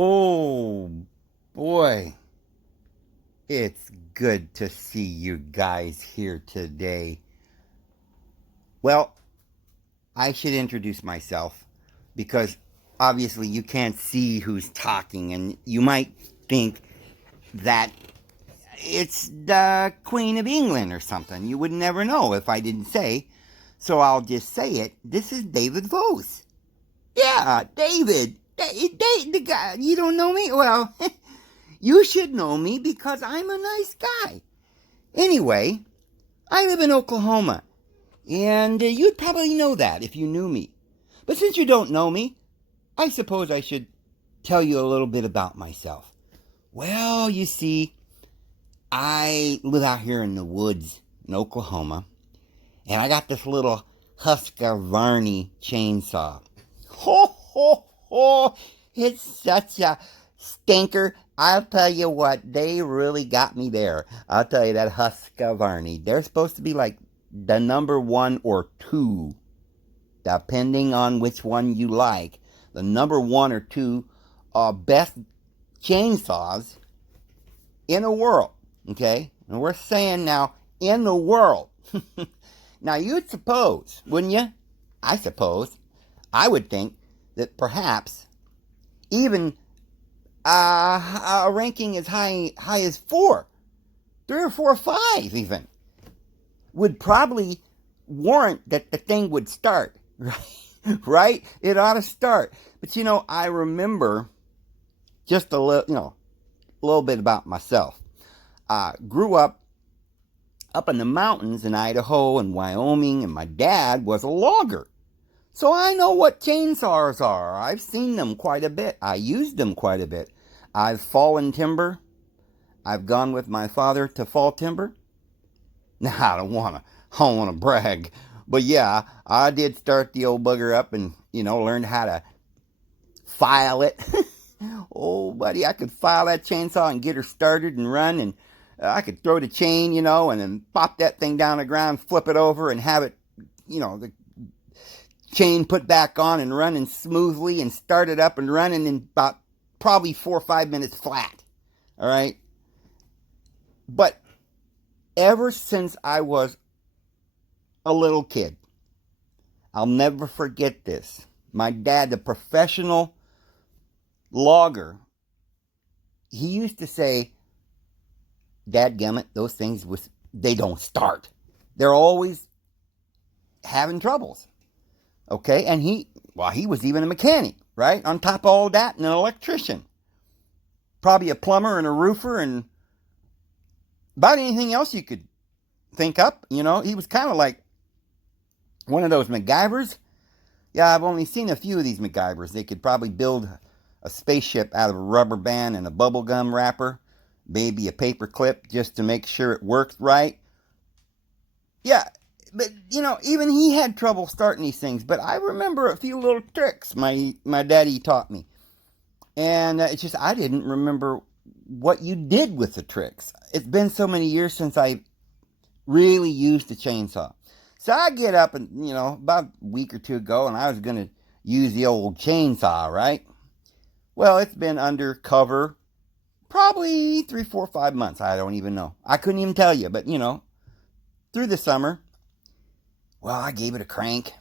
Oh boy, it's good to see you guys here today. Well, I should introduce myself because obviously you can't see who's talking, and you might think that it's the Queen of England or something. You would never know if I didn't say. So I'll just say it. This is David Vos. Yeah, David. The guy. You don't know me? Well, you should know me because I'm a nice guy. Anyway, I live in Oklahoma, and you'd probably know that if you knew me. But since you don't know me, I suppose I should tell you a little bit about myself. Well, you see, I live out here in the woods in Oklahoma, and I got this little Husqvarna chainsaw. Ho, ho, ho! It's such a stinker. I'll tell you what, they really got me there. I'll tell you that Husqvarna. They're supposed to be like the number one or two, depending on which one you like. The number one or two best chainsaws in the world. Okay? And we're saying now, in the world. Now, you'd suppose, wouldn't you? I suppose. I would think that perhaps even a ranking as high as four, three or four or five even, would probably warrant that the thing would start, right? Right? It ought to start. But I remember just a little bit about myself. I grew up in the mountains in Idaho and Wyoming, and my dad was a logger. So I know what chainsaws are. I've seen them quite a bit. I used them quite a bit. I've fallen timber. I've gone with my father to fall timber. Now, I don't want to brag. But yeah, I did start the old bugger up and, learned how to file it. Oh, buddy, I could file that chainsaw and get her started and run, and I could throw the chain, and then pop that thing down the ground, flip it over, and have it, the chain put back on and running smoothly and start it up and running in about probably 4 or 5 minutes flat. All right. But ever since I was a little kid, I'll never forget this. My dad, the professional logger, he used to say, "Dadgummit, those things they don't start. They're always having troubles." Okay, and he was even a mechanic, right? On top of all that, and an electrician. Probably a plumber and a roofer and about anything else you could think up. He was kind of like one of those MacGyvers. Yeah, I've only seen a few of these MacGyvers. They could probably build a spaceship out of a rubber band and a bubble gum wrapper, maybe a paper clip just to make sure it worked right. Yeah, but even he had trouble starting these things. But I remember a few little tricks my daddy taught me, and it's just I didn't remember what you did with the tricks. It's been so many years since I really used the chainsaw. So I get up and about a week or two ago, and I was gonna use the old chainsaw, right? Well, it's been undercover probably 3, 4, 5 months. I don't even know. I couldn't even tell you, but through the summer. Well, I gave it a crank.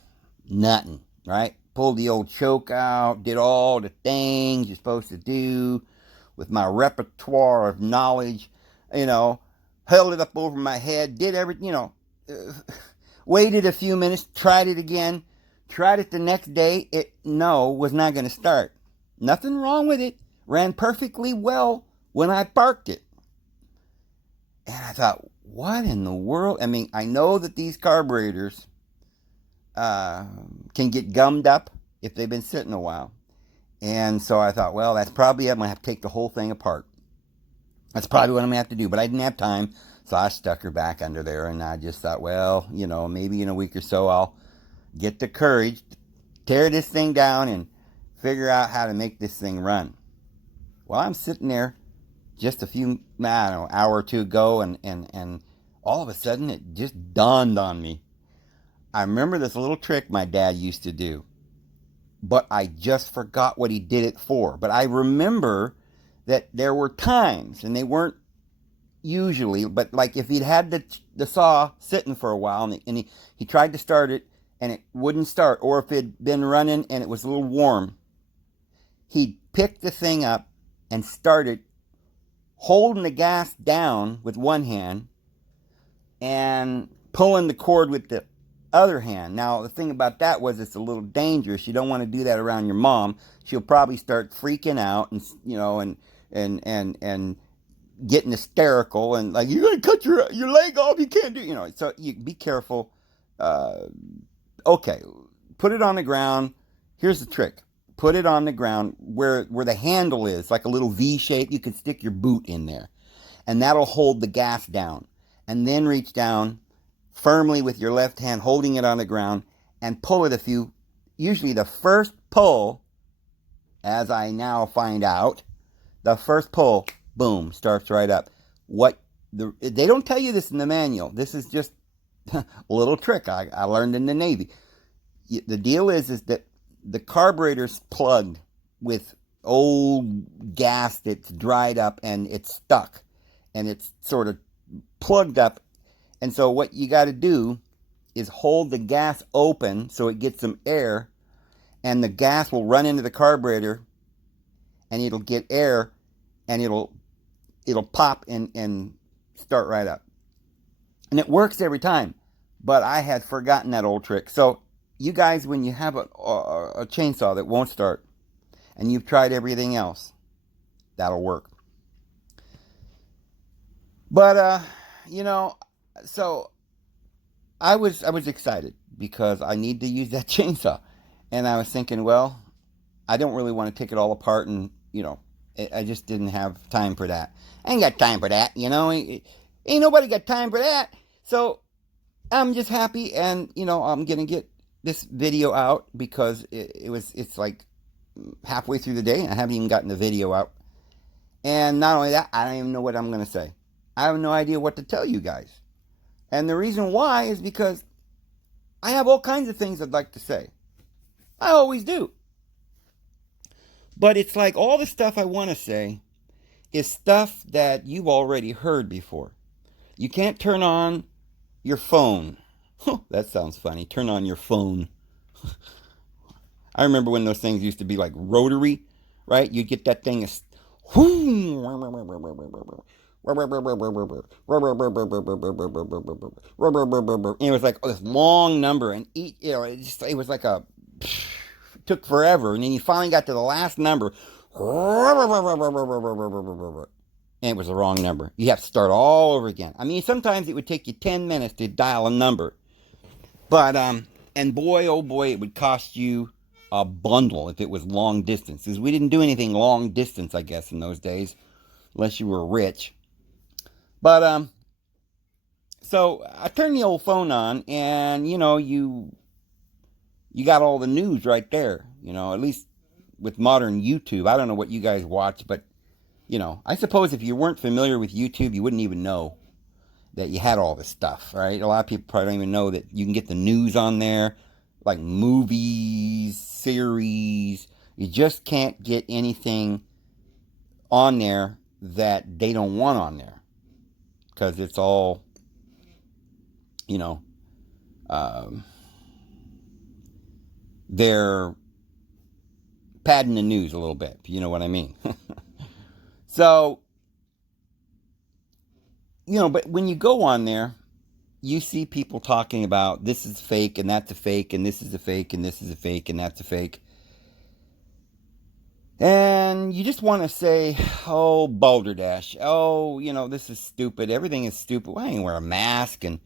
Nothing, right? Pulled the old choke out, did all the things you're supposed to do with my repertoire of knowledge, held it up over my head, did everything, waited a few minutes, tried it again, tried it the next day. It was not going to start. Nothing wrong with it. Ran perfectly well when I parked it. And I thought, what in the world? I mean, I know that these carburetors can get gummed up if they've been sitting a while. And so I thought, well, that's probably, I'm going to have to take the whole thing apart. That's probably what I'm going to have to do. But I didn't have time, so I stuck her back under there. And I just thought, well, maybe in a week or so I'll get the courage to tear this thing down and figure out how to make this thing run. Well, I'm sitting there just a few, I don't know, hour or two ago, and all of a sudden it just dawned on me. I remember this little trick my dad used to do. but I just forgot what he did it for. But I remember that there were times, and they weren't usually, but like if he'd had the saw sitting for a while and he tried to start it and it wouldn't start, or if it'd been running and it was a little warm, he'd pick the thing up and start it holding the gas down with one hand and pulling the cord with the other hand. Now, the thing about that was it's a little dangerous. You don't want to do that around your mom. She'll probably start freaking out and, and getting hysterical and like, you're going to cut your leg off. You can't do, so you be careful. Okay, put it on the ground. Here's the trick. Put it on the ground where the handle is, like a little V shape. You can stick your boot in there, and that'll hold the gas down. And then reach down firmly with your left hand, holding it on the ground, and pull it a few. Usually the first pull, as I now find out, the first pull, boom, starts right up. They don't tell you this in the manual. This is just a little trick I learned in the Navy. The deal is that the carburetor's plugged with old gas that's dried up and it's stuck and it's sort of plugged up. And so what you got to do is hold the gas open so it gets some air, and the gas will run into the carburetor and it'll get air and it'll pop and start right up. And it works every time. But I had forgotten that old trick. So you guys, when you have a chainsaw that won't start and you've tried everything else, that'll work. But so I was excited because I need to use that chainsaw, and I was thinking, well, I don't really want to take it all apart, and I just didn't have time for that. I ain't got time for that, Ain't nobody got time for that. So I'm just happy, and I'm gonna get this video out because it's like halfway through the day and I haven't even gotten the video out. And not only that, I don't even know what I'm gonna say. I have no idea what to tell you guys. And the reason why is because I have all kinds of things I'd like to say. I always do. But it's like all the stuff I want to say is stuff that you've already heard before. You can't turn on your phone. That sounds funny. Turn on your phone. I remember when those things used to be like rotary, right? You'd get that thing, and it was like this long number, and it was like took forever, and then you finally got to the last number, and it was the wrong number. You have to start all over again. I mean, sometimes it would take you 10 minutes to dial a number. But, and boy, oh boy, it would cost you a bundle if it was long distance. Because we didn't do anything long distance, I guess, in those days. Unless you were rich. But, so I turned the old phone on, and, you got all the news right there. At least with modern YouTube. I don't know what you guys watch, but I suppose if you weren't familiar with YouTube, you wouldn't even know that you had all this stuff, right? A lot of people probably don't even know that you can get the news on there, like movies, series. You just can't get anything on there that they don't want on there, because it's all, they're padding the news a little bit, if you know what I mean. So, but when you go on there, you see people talking about this is fake and that's a fake and this is a fake and this is a fake and that's a fake. And you just want to say, oh, balderdash. Oh, this is stupid. Everything is stupid. Why don't you wear a mask? And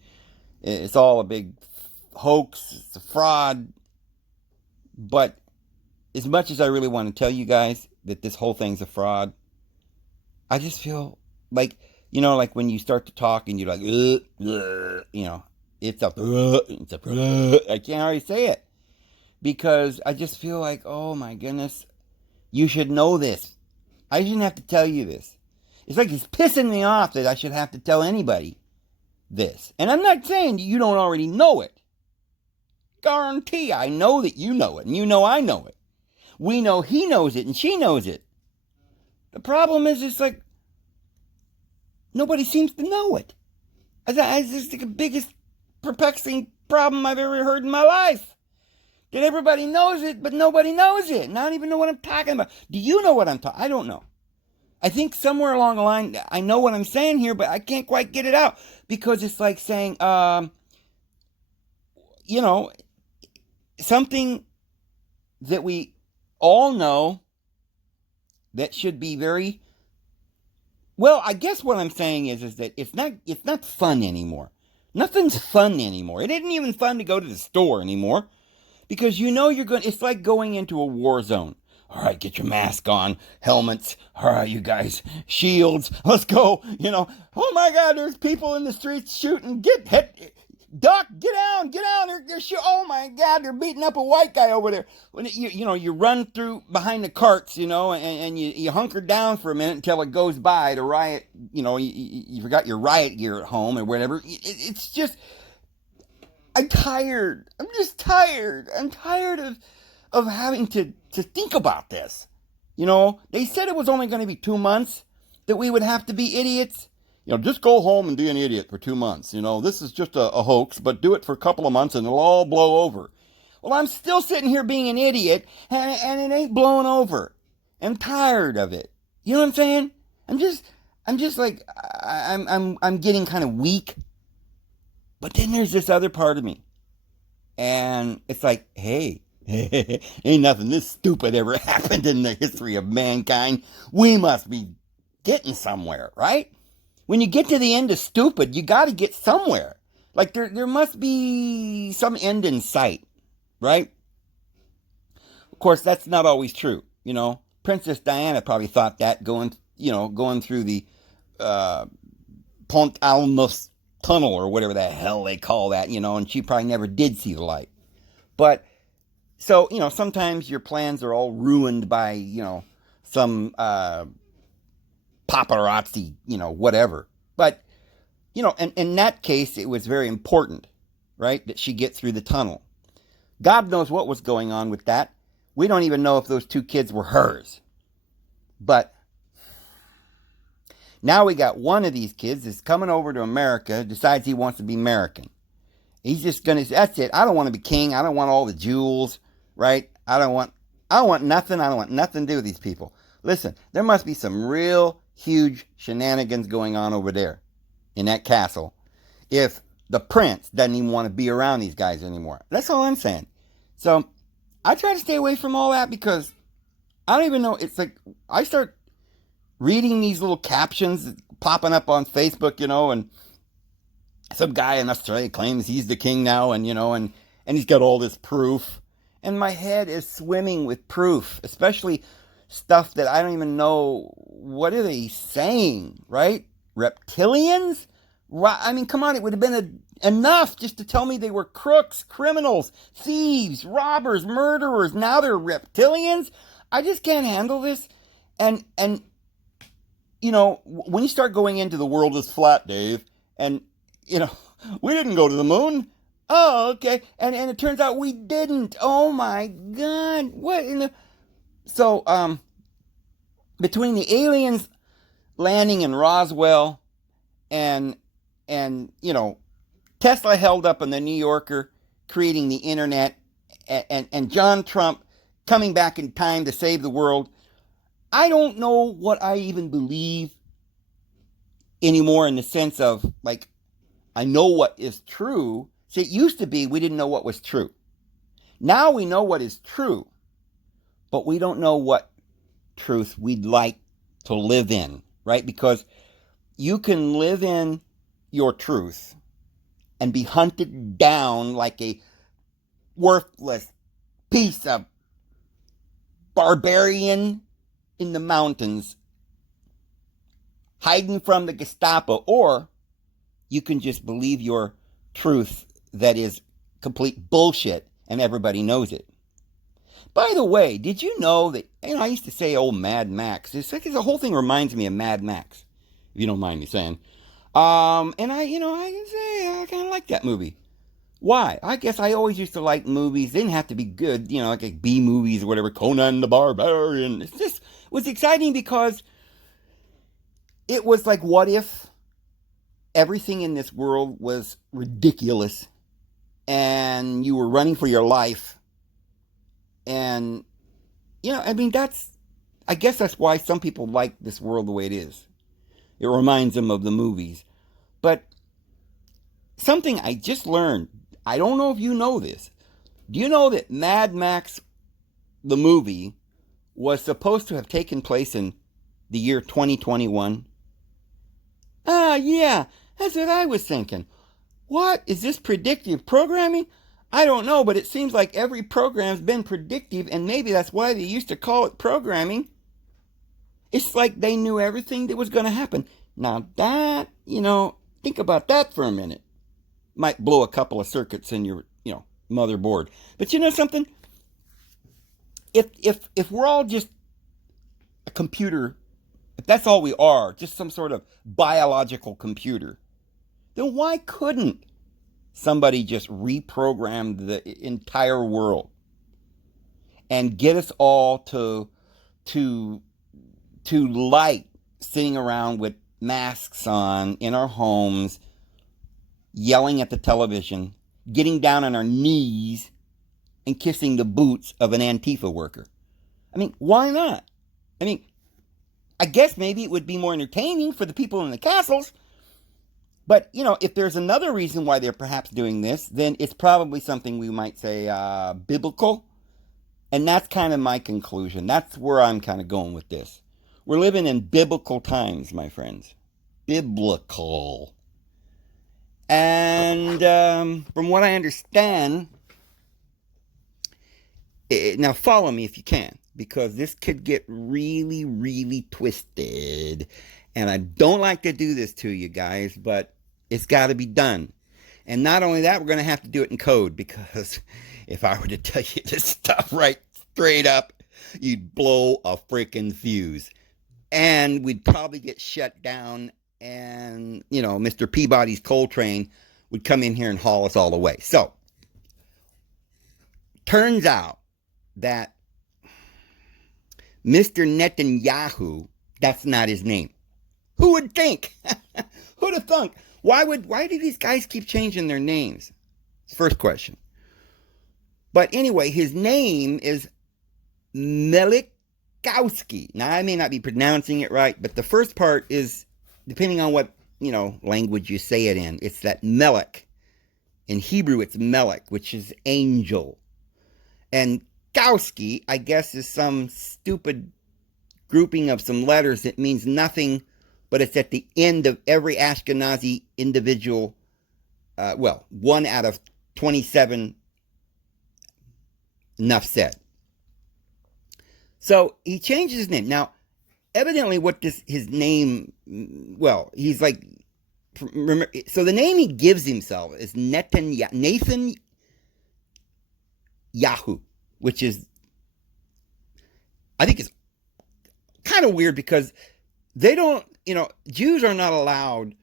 it's all a big hoax. It's a fraud. But as much as I really want to tell you guys that this whole thing's a fraud, I just feel like, like when you start to talk and you're like, it's a, I can't already say it. Because I just feel like, oh my goodness, you should know this. I shouldn't have to tell you this. It's like it's pissing me off that I should have to tell anybody this. And I'm not saying you don't already know it. Guarantee I know that you know it, and I know it. we know he knows it and she knows it. The problem is, it's like nobody seems to know it. It's just the biggest perplexing problem I've ever heard in my life. That everybody knows it, but nobody knows it. And I don't even know what I'm talking about. Do you know what I'm talking? I don't know. I think somewhere along the line, I know what I'm saying here, but I can't quite get it out. Because it's like saying, something that we all know that should be very... Well, I guess what I'm saying is that it's not fun anymore. Nothing's fun anymore. It isn't even fun to go to the store anymore. Because it's like going into a war zone. All right, get your mask on, helmets. All right, you guys, shields. Let's go. Oh my God, there's people in the streets shooting. Duck, get down. They're shooting. Oh my God, they're beating up a white guy over there. When you run through behind the carts, and you hunker down for a minute until it goes by. The riot, you forgot your riot gear at home or whatever. It's just... I'm tired. I'm just tired. I'm tired of having to think about this. They said it was only going to be 2 months that we would have to be idiots. Just go home and be an idiot for 2 months. This is just a hoax, but do it for a couple of months and it'll all blow over. Well, I'm still sitting here being an idiot and it ain't blowing over. I'm tired of it. You know what I'm saying? I'm just like, I'm getting kind of weak. But then there's this other part of me. And it's like, hey, ain't nothing this stupid ever happened in the history of mankind. We must be getting somewhere, right? When you get to the end of stupid, you got to get somewhere. Like there must be some end in sight, right? Of course, that's not always true. Princess Diana probably thought that going through the Pont Alamos tunnel or whatever the hell they call that, and she probably never did see the light. But, so, sometimes your plans are all ruined by, some paparazzi, whatever. But, and in that case, it was very important, right, that she get through the tunnel. God knows what was going on with that. We don't even know if those 2 kids were hers. But now we got one of these kids that's coming over to America, decides he wants to be American. He's just that's it. I don't want to be king. I don't want all the jewels, right? I don't want nothing. I don't want nothing to do with these people. Listen, there must be some real huge shenanigans going on over there in that castle if the prince doesn't even want to be around these guys anymore. That's all I'm saying. So I try to stay away from all that because I don't even know. It's like I start reading these little captions popping up on Facebook, and some guy in Australia claims he's the king now, and he's got all this proof. And my head is swimming with proof, especially stuff that I don't even know. What are they saying, right? Reptilians? I mean, come on, it would have been enough just to tell me they were crooks, criminals, thieves, robbers, murderers. Now they're reptilians? I just can't handle this. And when you start going into the world is flat, Dave, and, we didn't go to the moon. Oh, okay. And it turns out we didn't. Oh, my God. What in the... So, between the aliens landing in Roswell and Tesla held up in the New Yorker creating the internet and John Trump coming back in time to save the world, I don't know what I even believe anymore in the sense of, like, I know what is true. See, it used to be we didn't know what was true. Now we know what is true, but we don't know what truth we'd like to live in, right? Because you can live in your truth and be hunted down like a worthless piece of barbarian in the mountains, hiding from the Gestapo, or you can just believe your truth that is complete bullshit and everybody knows it. By the way, did you know that, I used to say, oh, Mad Max. It's like the whole thing reminds me of Mad Max, if you don't mind me saying. And I can say I kind of like that movie. Why? I guess I always used to like movies. They didn't have to be good, like B movies or whatever. Conan the Barbarian. It's just it was exciting because it was like, what if everything in this world was ridiculous and you were running for your life? And I mean, I guess that's why some people like this world the way it is. It reminds them of the movies. But something I just learned, I don't know if you know this. Do you know that Mad Max, the movie, was supposed to have taken place in the year 2021? Ah, yeah, that's what I was thinking. What? Is this predictive programming? I don't know, but it seems like every program's been predictive, and maybe that's why they used to call it programming. It's like they knew everything that was going to happen. Now that, think about that for a minute. Might blow a couple of circuits in your, motherboard. But you know something? If we're all just a computer, if that's all we are, just some sort of biological computer, then why couldn't somebody just reprogram the entire world and get us all to like sitting around with masks on in our homes, yelling at the television, getting down on our knees, and kissing the boots of an Antifa worker? I mean, why not? I mean, I guess maybe it would be more entertaining for the people in the castles. But, if there's another reason why they're perhaps doing this, then it's probably something we might say biblical. And that's kind of my conclusion. That's where I'm kind of going with this. We're living in biblical times, my friends. Biblical. And from what I understand, now follow me if you can, because this could get really, really twisted. And I don't like to do this to you guys, but it's got to be done. And not only that, we're going to have to do it in code, because if I were to tell you this stuff right straight up, you'd blow a freaking fuse. And we'd probably get shut down, and, Mr. Peabody's coal train would come in here and haul us all away. So, turns out that Mr. Netanyahu, that's not his name. Who would think? Who'd have thunk? Why do these guys keep changing their names? First question. But anyway, his name is Melikowski. Now, I may not be pronouncing it right, but the first part is, depending on what, language you say it in, it's that Melech. In Hebrew, it's Melech, which is angel. And Kowski, I guess, is some stupid grouping of some letters that means nothing, but it's at the end of every Ashkenazi individual, 1 out of 27, enough said. So he changed his name. Now, evidently his name, he's like, remember, so the name he gives himself is Nathan Yahoo, which is, I think it's kind of weird, because they don't, Jews are not allowed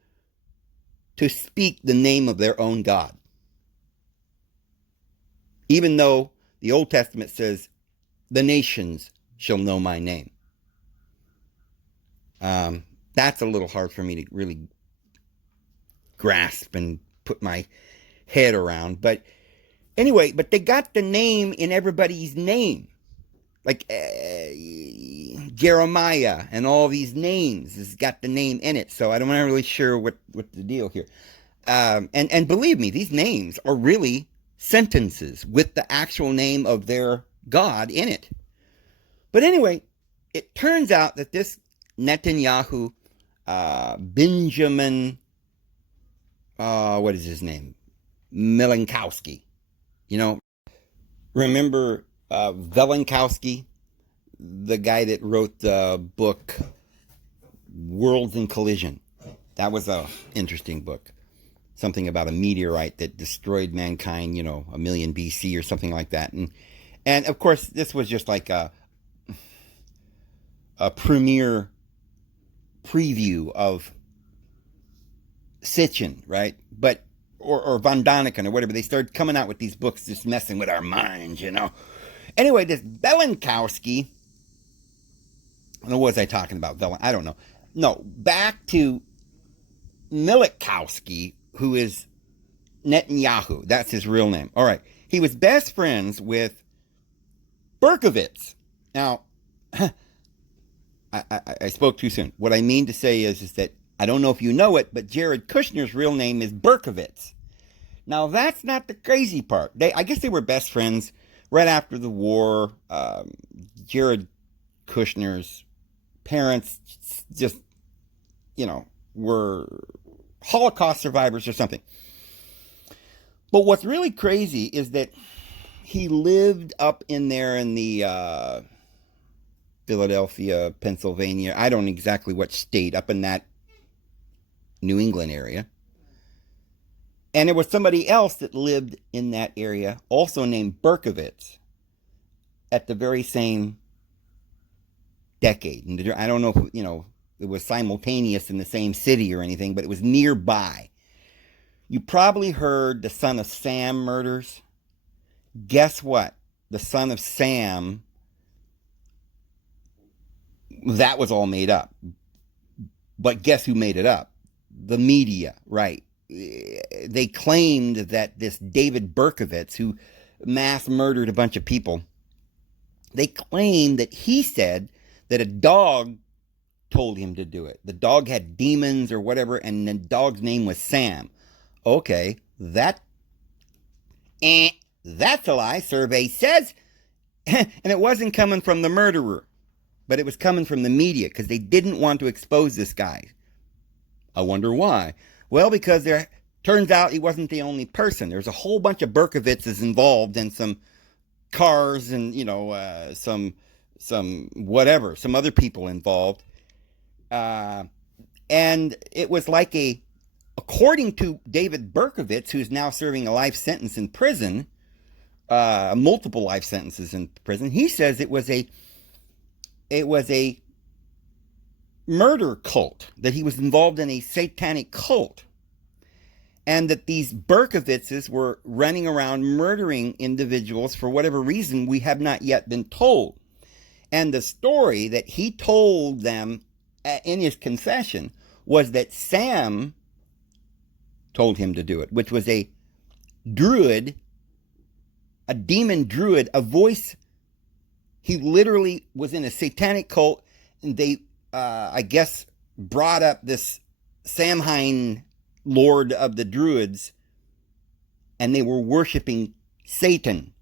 to speak the name of their own God. Even though the Old Testament says, the nations shall know my name. That's a little hard for me to really grasp and put my head around. But anyway, but they got the name in everybody's name. Like Jeremiah and all these names has got the name in it. So I'm not really sure what the deal here. And believe me, these names are really sentences with the actual name of their God in it. But anyway, it turns out that this Netanyahu, Benjamin, what is his name? Milenkowski. Remember Velenkowski, the guy that wrote the book Worlds in Collision? That was an interesting book. Something about a meteorite that destroyed mankind, a million BC or something like that. And of course, this was just like a premiere preview of Sitchin, right? But or Von Daniken or whatever. They started coming out with these books just messing with our minds, you know. Anyway, this Belenkowski, what was I talking about? I don't know. No, back to Milikowski, who is Netanyahu. That's his real name. All right. He was best friends with Berkowitz. Now, I spoke too soon. What I mean to say is that I don't know if you know it, but Jared Kushner's real name is Berkowitz. Now, that's not the crazy part. I guess they were best friends right after the war. Jared Kushner's parents just, were Holocaust survivors or something. But what's really crazy is that he lived up in there in the Philadelphia, Pennsylvania, I don't know exactly what state, up in that New England area. And there was somebody else that lived in that area, also named Berkowitz, at the very same decade. And I don't know if, it was simultaneous in the same city or anything, but it was nearby. You probably heard the Son of Sam murders. Guess what? The Son of Sam, that was all made up. But guess who made it up? The media, right? They claimed that this David Berkowitz, who mass murdered a bunch of people, they claimed that he said that a dog told him to do it. The dog had demons or whatever, and the dog's name was Sam. Okay, that's a lie. Survey says, and it wasn't coming from the murderer, but it was coming from the media because they didn't want to expose this guy. I wonder why. Well, because turns out he wasn't the only person. There's a whole bunch of Berkowitzes involved and some cars and, some whatever, some other people involved. And it was like according to David Berkowitz, who's now serving a life sentence in prison, multiple life sentences in prison, he says it was a murder cult, that he was involved in a satanic cult, and that these Berkowitzes were running around murdering individuals for whatever reason we have not yet been told. And the story that he told them in his confession was that Sam told him to do it, which was a druid, a demon druid, a voice. He literally was in a satanic cult, and they, I guess, brought up this Samhain, lord of the druids, and they were worshiping Satan,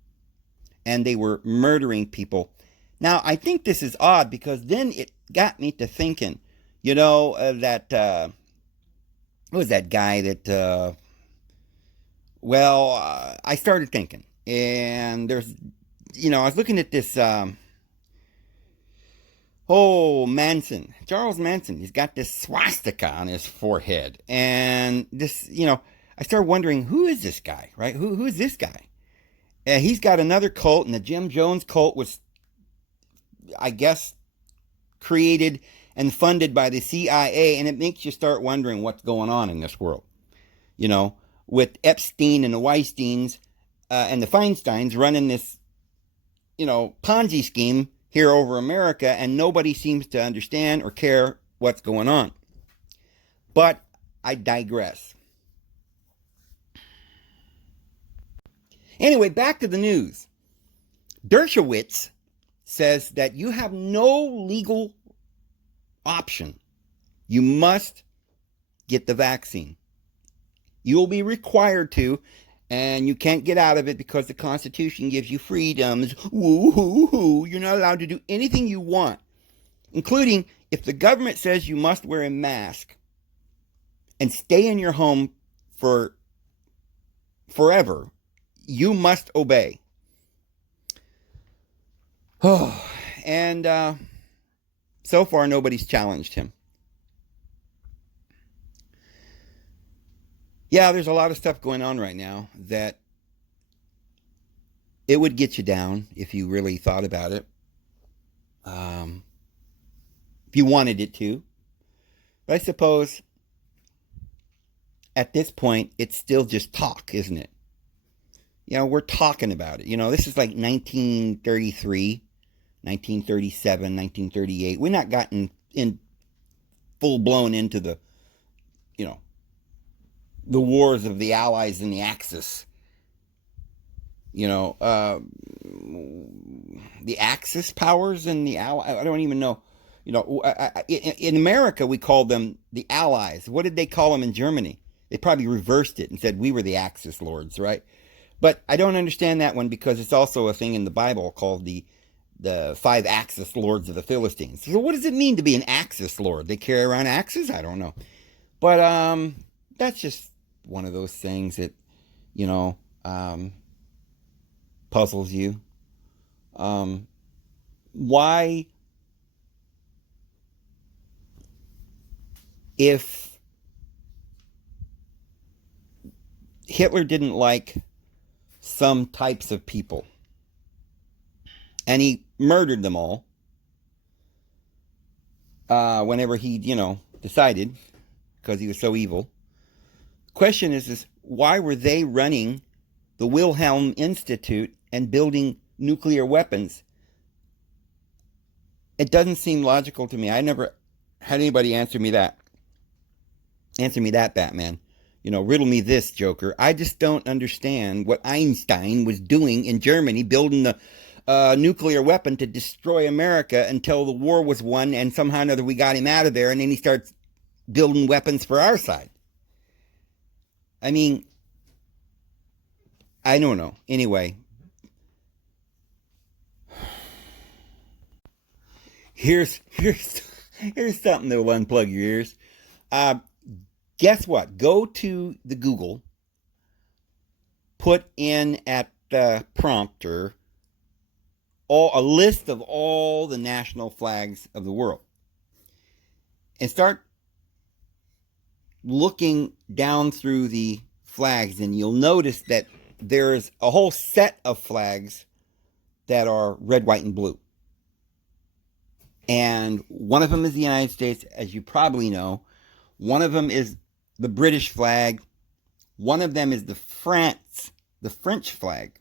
and they were murdering people. Now, I think this is odd because then it got me to thinking, that, what was that guy that, I started thinking, and there's, I was looking at this, Manson, Charles Manson. He's got this swastika on his forehead, and this, I started wondering, who is this guy, right? Who is this guy? He's got another cult, and the Jim Jones cult was, I guess, created and funded by the CIA, and it makes you start wondering what's going on in this world, with Epstein and the Weinsteins and the Feinsteins running this, Ponzi scheme here over America, and nobody seems to understand or care what's going on. But I digress. Anyway, back to the news. Dershowitz says that you have no legal option. You must get the vaccine. You will be required to, and you can't get out of it because the Constitution gives you freedoms. Woo-hoo-hoo. You're not allowed to do anything you want, including if the government says you must wear a mask and stay in your home for forever, you must obey. And so far, nobody's challenged him. Yeah, there's a lot of stuff going on right now that it would get you down if you really thought about it. If you wanted it to. But I suppose at this point, it's still just talk, isn't it? We're talking about it. This is like 1933, 1937, 1938. We're not gotten in full blown into you know, the wars of the Allies and the Axis. The Axis powers and the Allies. I don't even know. In America, we called them the Allies. What did they call them in Germany? They probably reversed it and said we were the Axis lords, right? But I don't understand that one because it's also a thing in the Bible called the five Axis lords of the Philistines. So what does it mean to be an Axis lord? They carry around axes? I don't know. But that's just one of those things that, puzzles you. Why, if Hitler didn't like some types of people and he murdered them all whenever he, decided, because he was so evil. Question is why were they running the Wilhelm Institute and building nuclear weapons? It doesn't seem logical to me. I never had anybody answer me that. Answer me that, Batman. Riddle me this, Joker. I just don't understand what Einstein was doing in Germany, building the nuclear weapon to destroy America until the war was won and somehow or another we got him out of there and then he starts building weapons for our side. I mean, I don't know. Anyway, here's something that will unplug your ears. Guess what? Go to the Google, put in at the prompter a list of all the national flags of the world, and start looking down through the flags, and you'll notice that there's a whole set of flags that are red, white, and blue. And one of them is the United States, as you probably know. One of them is the British flag. One of them is the French flag.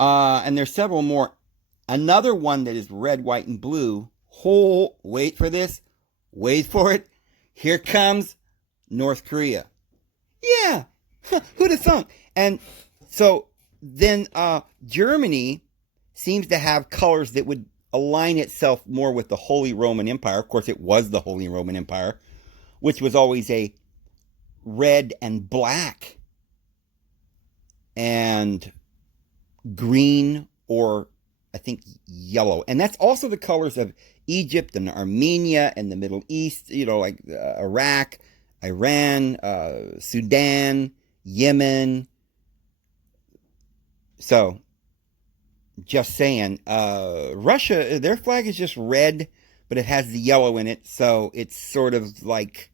And there's several more. Another one that is red, white, and blue. Wait for this. Wait for it. Here comes North Korea. Yeah. Who'd have thunk? And so then Germany seems to have colors that would align itself more with the Holy Roman Empire. Of course, it was the Holy Roman Empire, which was always a red and black and green, or I think yellow. And that's also the colors of Egypt and Armenia and the Middle East, like Iraq, Iran, Sudan, Yemen. So, just saying, Russia, their flag is just red, but it has the yellow in it, so it's sort of like,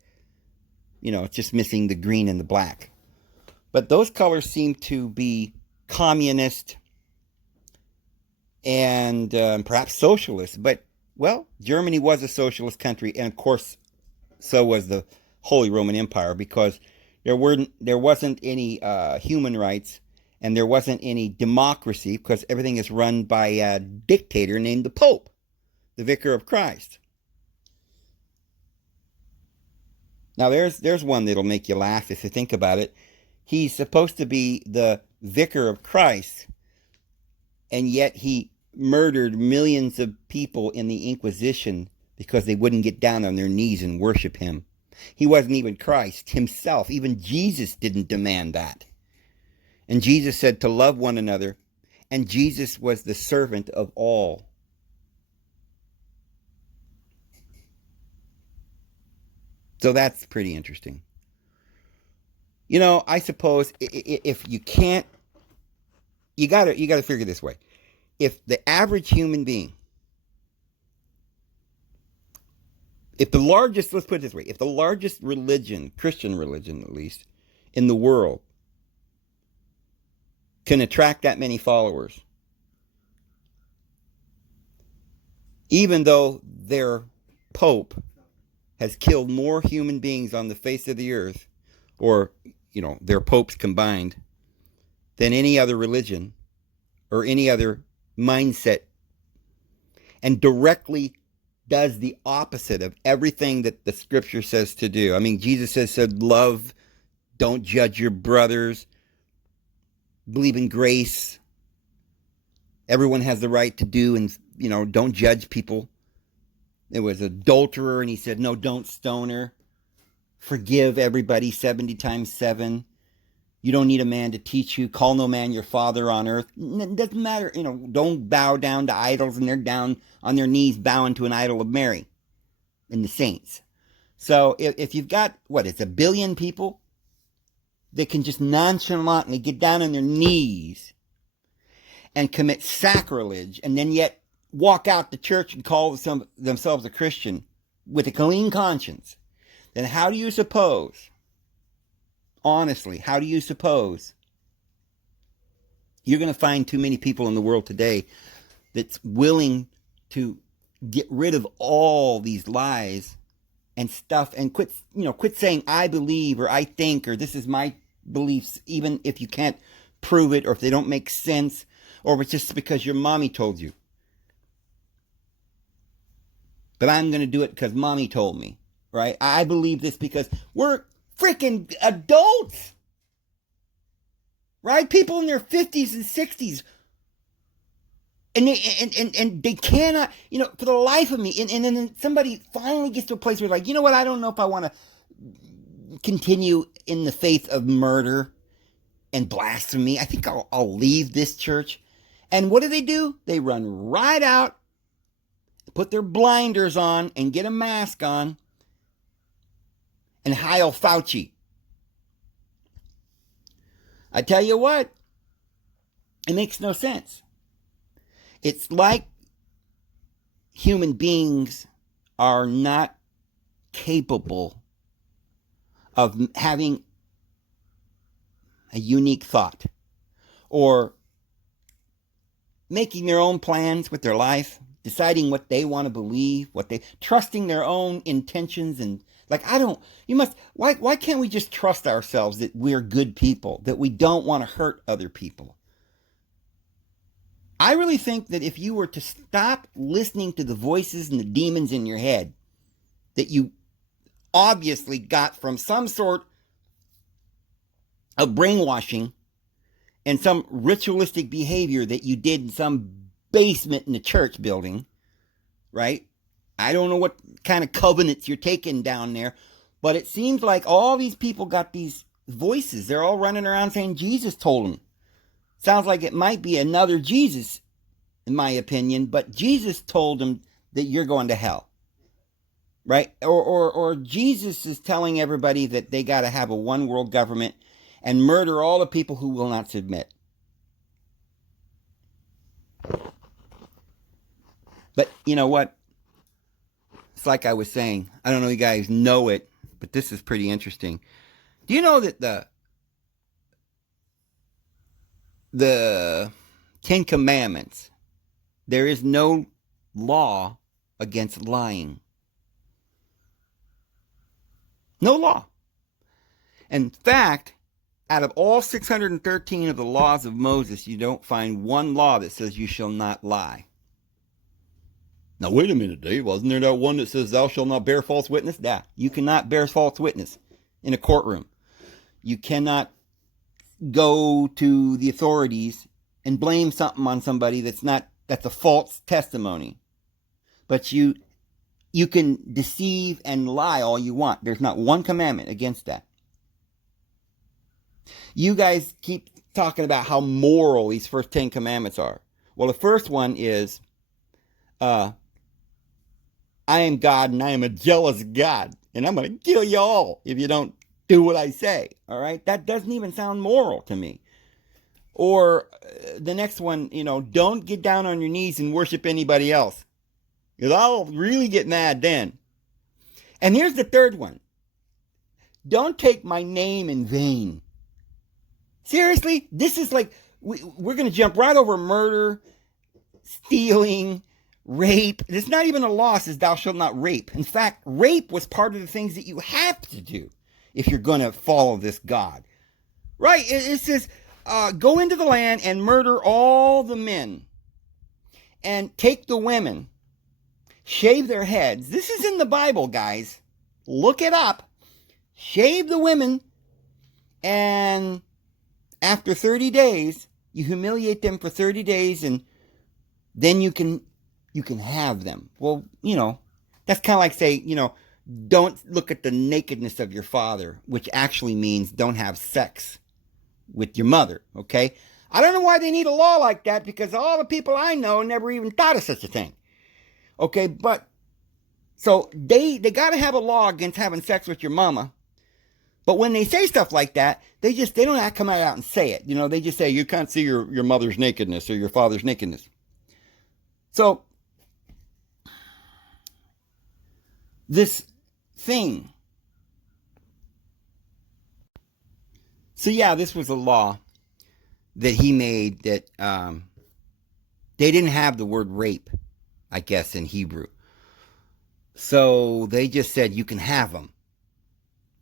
it's just missing the green and the black. But those colors seem to be communist and perhaps socialist. But, well, Germany was a socialist country, and of course, so was the Holy Roman Empire, because there wasn't any human rights, and there wasn't any democracy, because everything is run by a dictator named the Pope, the Vicar of Christ. Now, there's one that'll make you laugh if you think about it. He's supposed to be the Vicar of Christ, and yet he murdered millions of people in the Inquisition because they wouldn't get down on their knees and worship him. He wasn't even Christ himself. Even Jesus didn't demand that. And Jesus said to love one another, and Jesus was the servant of all. So that's pretty interesting. I suppose if you can't, you gotta figure this way. If the average human being, let's put it this way, if the largest religion, Christian religion at least, in the world can attract that many followers, even though their Pope has killed more human beings on the face of the earth or, their popes combined, than any other religion or any other mindset, and directly does the opposite of everything that the scripture says to do. I mean, Jesus said, love, don't judge your brothers, believe in grace. Everyone has the right to do, and, don't judge people. There was an adulterer, and he said, no, don't stone her. Forgive everybody 70 times 7. You don't need a man to teach you. Call no man your father on earth. It doesn't matter. Don't bow down to idols, and they're down on their knees bowing to an idol of Mary and the saints. So if you've got, it's 1 billion people that can just nonchalantly get down on their knees and commit sacrilege, and then yet walk out to church and call themselves a Christian with a clean conscience, then how do you suppose, honestly, how do you suppose you're going to find too many people in the world today that's willing to get rid of all these lies and stuff and quit saying I believe or I think or this is my beliefs, even if you can't prove it or if they don't make sense or if it's just because your mommy told you. But I'm going to do it because mommy told me, right? I believe this because we're freaking adults, right? People in their 50s and 60s. And they cannot, for the life of me, and then somebody finally gets to a place where like, you know what, I don't know if I want to continue in the faith of murder and blasphemy. I think I'll leave this church. And what do? They run right out, put their blinders on, and get a mask on, and Heil Fauci. I tell you what, it makes no sense. It's like human beings are not capable of having a unique thought or making their own plans with their life, deciding what they want to believe, trusting their own intentions. And why can't we just trust ourselves that we're good people, that we don't want to hurt other people? I really think that if you were to stop listening to the voices and the demons in your head that you obviously got from some sort of brainwashing and some ritualistic behavior that you did in some basement in a church building, right? I don't know what kind of covenants you're taking down there, but it seems like all these people got these voices. They're all running around saying Jesus told them. Sounds like it might be another Jesus, in my opinion, but Jesus told them that you're going to hell, right? Or Jesus is telling everybody that they got to have a one world government and murder all the people who will not submit. But you know what? It's like I was saying, I don't know if you guys know it, but this is pretty interesting. Do you know that the 10 Commandments, there is no law against lying? No law. In fact, out of all 613 of the laws of Moses, you don't find one law that says you shall not lie. Now, wait a minute, Dave. Wasn't there that one that says thou shalt not bear false witness? Yeah, you cannot bear false witness in a courtroom. You cannot go to the authorities and blame something on somebody that's a false testimony. But you can deceive and lie all you want. There's not one commandment against that. You guys keep talking about how moral these first 10 commandments are. Well, the first one is, I am God and I am a jealous God, and I'm going to kill you all if you don't do what I say. All right? That doesn't even sound moral to me. Or the next one, don't get down on your knees and worship anybody else, because I'll really get mad then. And here's the third one. Don't take my name in vain. Seriously? This is like, we're going to jump right over murder, stealing, rape. There's not even a law that says thou shalt not rape. In fact, rape was part of the things that you have to do. if you're going to follow this God. Right? It says, go into the land and murder all the men and take the women, shave their heads. This is in the Bible, guys. Look it up. Shave the women, and after 30 days, you humiliate them for 30 days, and then you can have them. Well, that's kind of like saying, don't look at the nakedness of your father, which actually means don't have sex with your mother, okay? I don't know why they need a law like that, because all the people I know never even thought of such a thing. Okay, but so they got to have a law against having sex with your mama. But when they say stuff like that, they don't come out and say it. They just say, you can't see your mother's nakedness or your father's nakedness. So this thing. So yeah, this was a law that he made that they didn't have the word rape, I guess, in Hebrew. So they just said you can have them.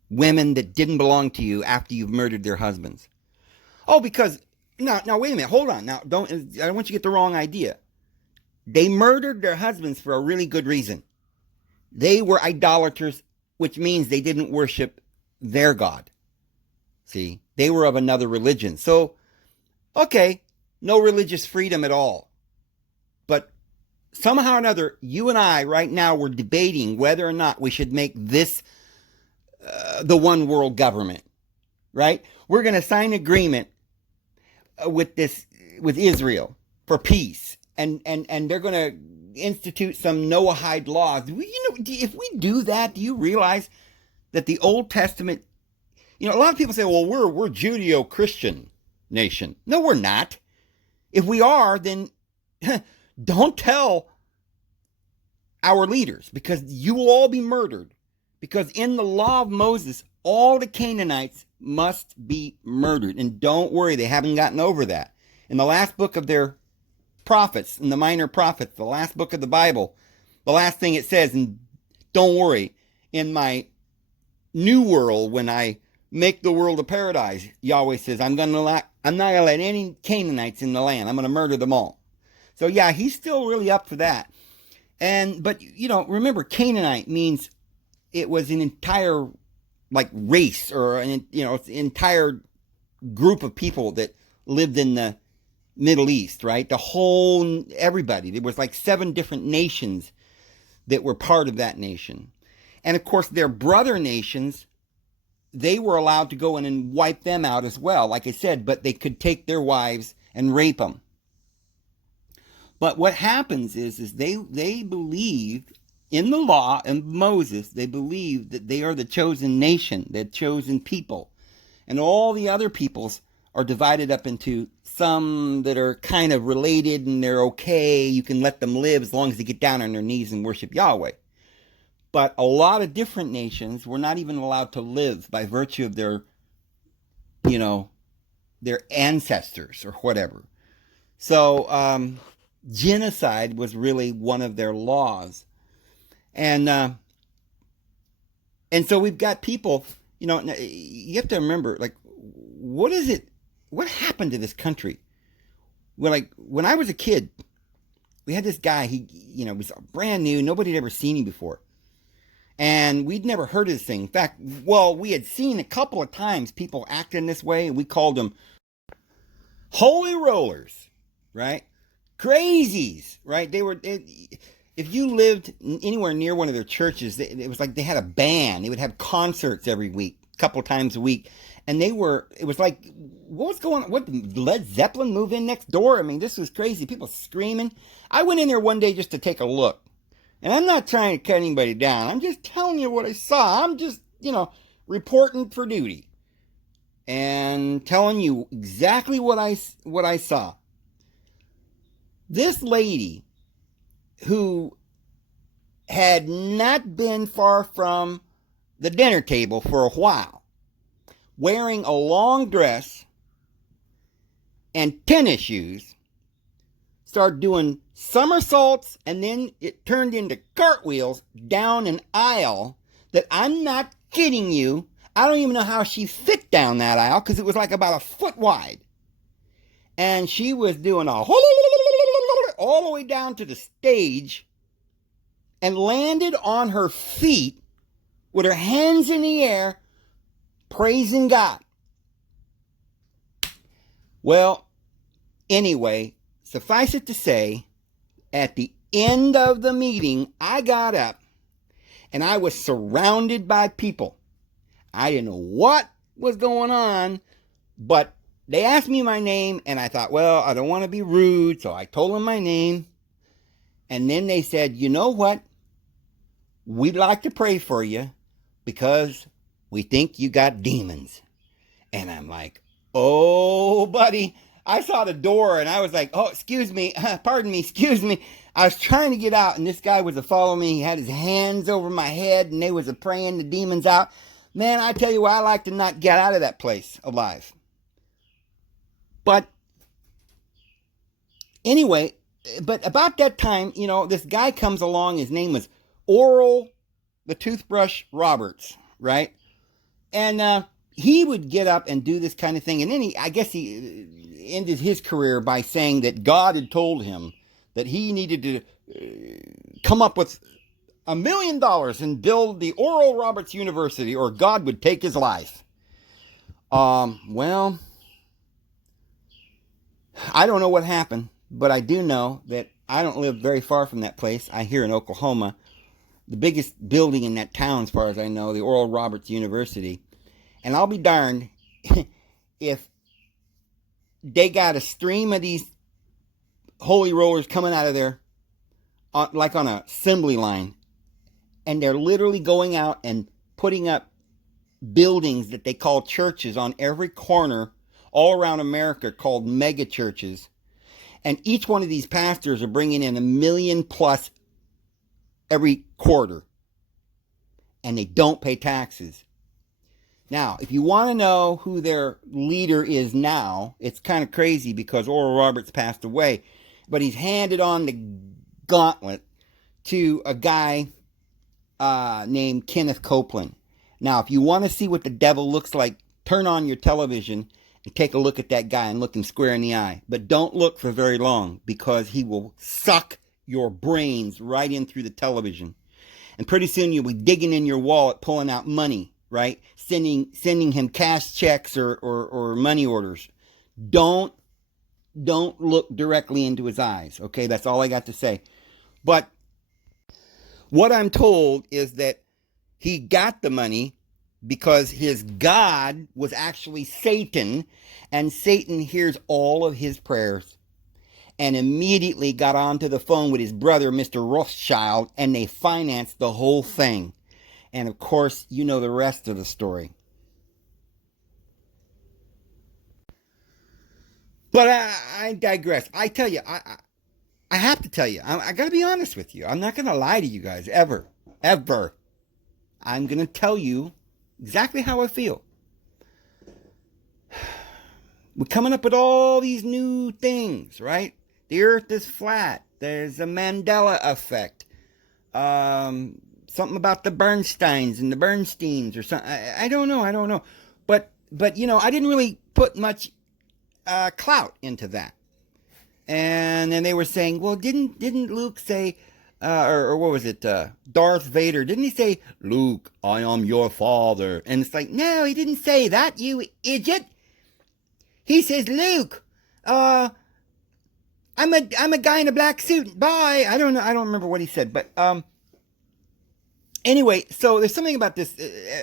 Women that didn't belong to you after you've murdered their husbands. Oh, because now wait a minute, hold on. Now I don't want you to get the wrong idea. They murdered their husbands for a really good reason. They were idolaters, which means they didn't worship their God. See, they were of another religion. So, okay, no religious freedom at all. But somehow or another, you and I right now we're debating whether or not we should make this the one world government, right? We're going to sign an agreement with Israel for peace, and they're going to institute some Noahide laws. If we do that, do you realize that the Old Testament, a lot of people say, well, we're Judeo-Christian nation. No, we're not. If we are, then don't tell our leaders, because you will all be murdered. Because in the law of Moses, all the Canaanites must be murdered. And don't worry, they haven't gotten over that. In the last book of their prophets, in the minor prophets, the last book of the Bible, the last thing it says, and don't worry, in my new world, when I make the world a paradise, Yahweh says, I'm not going to let any Canaanites in the land. I'm going to murder them all. So yeah, he's still really up for that. But remember, Canaanite means it was an entire race, or it's an entire group of people that lived in the Middle East, right? Everybody. There was 7 different nations that were part of that nation. And of course, their brother nations, they were allowed to go in and wipe them out as well, like I said, but they could take their wives and rape them. But what happens is they believed in the law of Moses, they believe that they are the chosen nation, the chosen people. And all the other peoples are divided up into some that are kind of related and they're okay. You can let them live as long as they get down on their knees and worship Yahweh. But a lot of different nations were not even allowed to live by virtue of their ancestors or whatever. So genocide was really one of their laws. And so we've got people, you have to remember, what happened to this country? Well, when I was a kid, we had this guy, he was brand new, nobody had ever seen him before. And we'd never heard of this thing. In fact, we had seen a couple of times people acting this way, and we called them holy rollers, right? Crazies, right? If you lived anywhere near one of their churches, it was like they had a band. They would have concerts every week, a couple of times a week. And it was like, what was going on? What, Led Zeppelin moved in next door? I mean, this was crazy. People screaming. I went in there one day just to take a look. And I'm not trying to cut anybody down. I'm just telling you what I saw. I'm just, reporting for duty. And telling you exactly what I saw. This lady, who had not been far from the dinner table for a while, wearing a long dress and tennis shoes, started doing somersaults, and then it turned into cartwheels down an aisle that, I'm not kidding you, I don't even know how she fit down that aisle because it was like about a foot wide. And she was doing a all the way down to the stage and landed on her feet with her hands in the air, praising God. Well, anyway, suffice it to say, at the end of the meeting, I got up and I was surrounded by people. I didn't know what was going on, but they asked me my name, and I thought, well, I don't want to be rude, so I told them my name. And then they said, you know what? We'd like to pray for you because we think you got demons. And I'm like, oh, buddy. I saw the door, and I was like, oh, excuse me, pardon me, excuse me. I was trying to get out, and this guy was following me. He had his hands over my head, and they was praying the demons out. Man, I tell you what, I like to not get out of that place alive. But anyway, but about that time, this guy comes along. His name was Oral the Toothbrush Roberts, right? And he would get up and do this kind of thing. And then I guess he ended his career by saying that God had told him that he needed to come up with $1 million and build the Oral Roberts University, or God would take his life. Well, I don't know what happened, but I do know that I don't live very far from that place. I here in Oklahoma, the biggest building in that town, as far as I know, the Oral Roberts University. And I'll be darned if they got a stream of these holy rollers coming out of there, like on an assembly line, and they're literally going out and putting up buildings that they call churches on every corner all around America, called mega churches. And each one of these pastors are bringing in $1 million plus every quarter, and they don't pay taxes. Now, if you want to know who their leader is now, it's kind of crazy because Oral Roberts passed away, but he's handed on the gauntlet to a guy named Kenneth Copeland. Now, if you want to see what the devil looks like, turn on your television and take a look at that guy and look him square in the eye. But don't look for very long, because he will suck your brains right in through the television. And pretty soon you'll be digging in your wallet, pulling out money, right? Sending him cash checks or money orders. Don't look directly into his eyes, okay? That's all I got to say. But what I'm told is that he got the money because his God was actually Satan, and Satan hears all of his prayers, and immediately got onto the phone with his brother, Mr. Rothschild, and they financed the whole thing. And of course, you know the rest of the story. But I digress. I tell you, I have to tell you, I got to be honest with you. I'm not going to lie to you guys, ever. I'm going to tell you exactly how I feel. We're coming up with all these new things, right? The earth is flat. There's a Mandela Effect. Something about the Bernsteins and the Bernsteins or something. I don't know. But I didn't really put much clout into that. And then they were saying, well, didn't Luke say, or what was it, Darth Vader, didn't he say, Luke, I am your father? And it's like, no, he didn't say that, you idiot. He says, Luke, I'm a guy in a black suit, bye. I don't know, I don't remember what he said, but anyway, so there's something about this,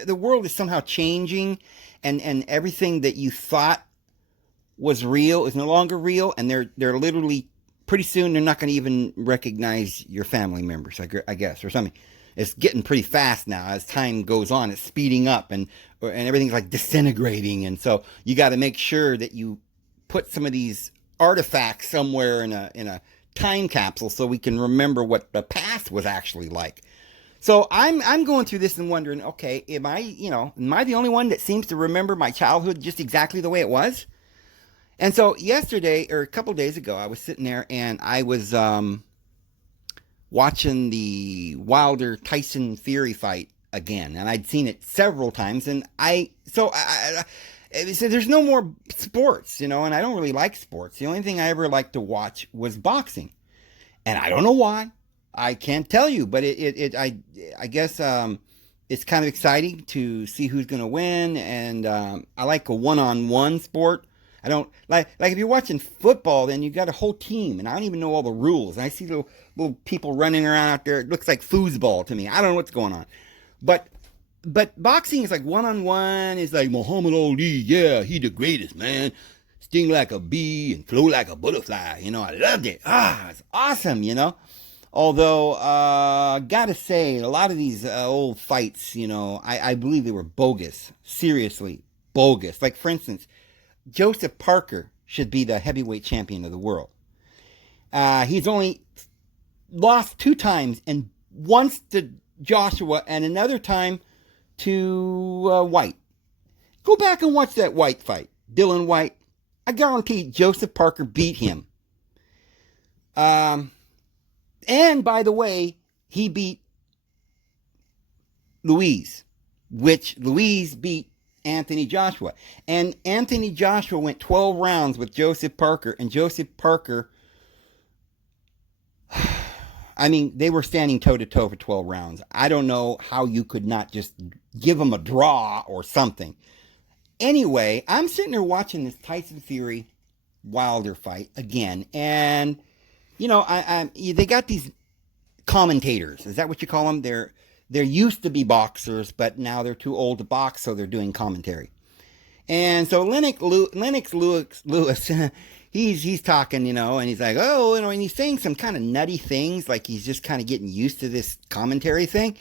the world is somehow changing, and everything that you thought was real is no longer real, and they're literally, pretty soon they're not going to even recognize your family members, I guess, or something. It's getting pretty fast now as time goes on. It's speeding up, and everything's like disintegrating, and so you got to make sure that you put some of these artifacts somewhere in a time capsule so we can remember what the past was actually like. So I'm going through this and wondering, okay, am I the only one that seems to remember my childhood just exactly the way it was? And so yesterday, or a couple days ago, I was sitting there and I was watching the Wilder-Tyson Fury fight again, and I'd seen it several times, and so there's no more sports, and I don't really like sports. The only thing I ever liked to watch was boxing, and I don't know why. I can't tell you, but I guess it's kind of exciting to see who's going to win, and I like a one-on-one sport. I don't like if you're watching football, then you got a whole team, and I don't even know all the rules. And I see little people running around out there. It looks like foosball to me. I don't know what's going on, but boxing is like one-on-one. It's like Muhammad Ali. Yeah, he the greatest, man. Sting like a bee and flow like a butterfly. I loved it. It's awesome. Although, gotta say, a lot of these old fights, I believe they were bogus. Seriously, bogus. Like, for instance, Joseph Parker should be the heavyweight champion of the world. He's only lost 2 times, and once to Joshua and another time to White. Go back and watch that White fight. Dylan White. I guarantee Joseph Parker beat him. And by the way, he beat Louise, which Louise beat Anthony Joshua. And Anthony Joshua went 12 rounds with Joseph Parker, and Joseph Parker, I mean, they were standing toe-to-toe for 12 rounds. I don't know how you could not just give them a draw or something. Anyway, I'm sitting there watching this Tyson Fury Wilder fight again, and they got these commentators. Is that what you call them? They're used to be boxers, but now they're too old to box, so they're doing commentary. And so Lennox Lewis, he's talking, and he's like, and he's saying some kind of nutty things, like he's just kind of getting used to this commentary thing.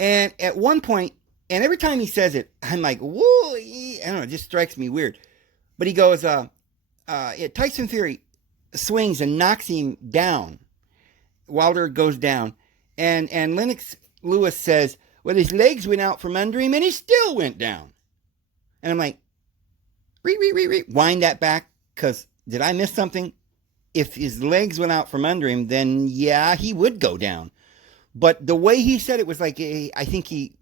And at one point, and every time he says it, I'm like, whoa, I don't know, it just strikes me weird. But he goes, Tyson Fury swings and knocks him down. Wilder goes down, and Lennox Lewis says, well, his legs went out from under him and he still went down. And I'm like, wind that back, because did I miss something? If his legs went out from under him, then yeah, he would go down. But the way he said it was like, I think he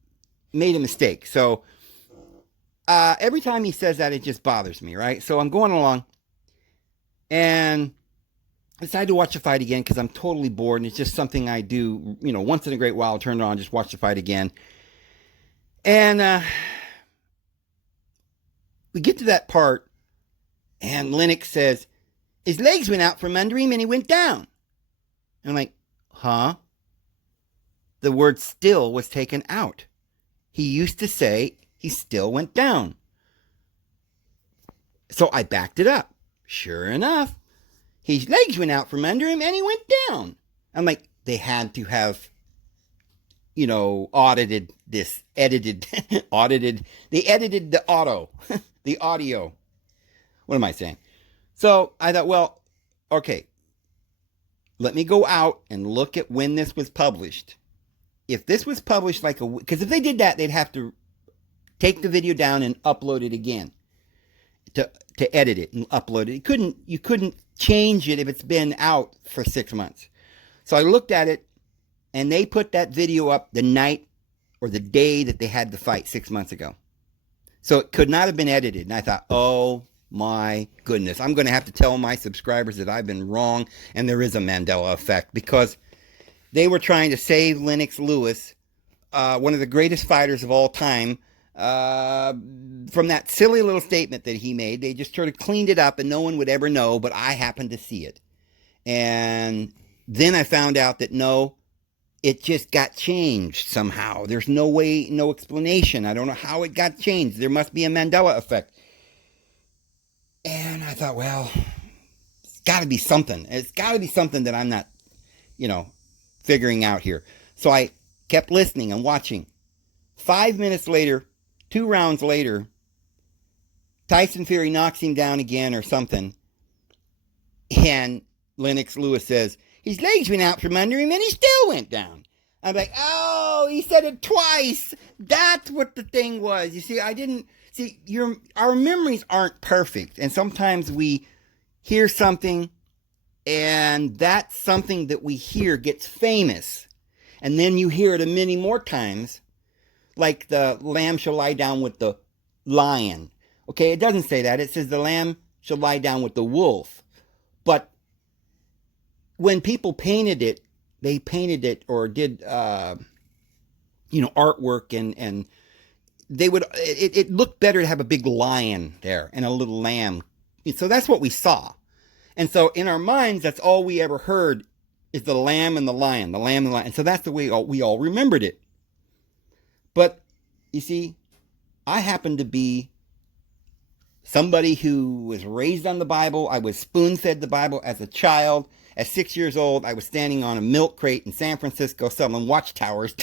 made a mistake. So every time he says that, it just bothers me, right? So I'm going along, and I decided to watch the fight again because I'm totally bored, and it's just something I do, once in a great while. I'll turn it on, just watch the fight again. And we get to that part, and Lennox says, his legs went out from under him and he went down. And I'm like, huh? The word still was taken out. He used to say he still went down. So I backed it up. Sure enough, his legs went out from under him and he went down. I'm like, they had to have, audited this, edited, they edited the audio. What am I saying? So I thought, well, okay, let me go out and look at when this was published. If this was published because if they did that, they'd have to take the video down and upload it again to edit it and upload it. You couldn't change it if it's been out for 6 months. So I looked at it, and they put that video up the night or the day that they had the fight 6 months ago. So it could not have been edited. And I thought, oh my goodness, I'm going to have to tell my subscribers that I've been wrong and there is a Mandela effect, because they were trying to save Lennox Lewis, one of the greatest fighters of all time, from that silly little statement that he made. They just sort of cleaned it up and no one would ever know, but I happened to see it. And then I found out that no, it just got changed somehow. There's no way, no explanation. I don't know how it got changed. There must be a Mandela effect. And I thought, well, it's got to be something. It's got to be something that I'm not, figuring out here. So I kept listening and watching. 5 minutes later, 2 rounds later, Tyson Fury knocks him down again or something. And Lennox Lewis says, his legs went out from under him and he still went down. I'm like, oh, he said it twice. That's what the thing was. You see, our memories aren't perfect. And sometimes we hear something, and that something that we hear gets famous. And then you hear it many more times like the lamb shall lie down with the lion. Okay, it doesn't say that. It says the lamb shall lie down with the wolf. But when people painted it, they painted it or did artwork, and they would it looked better to have a big lion there and a little lamb. So that's what we saw. And so in our minds, that's all we ever heard is the lamb and the lion, the lamb and the lion. And so that's the way we all remembered it. But you see, I happen to be somebody who was raised on the Bible. I was spoon-fed the Bible as a child. At 6 years old, I was standing on a milk crate in San Francisco selling watchtowers,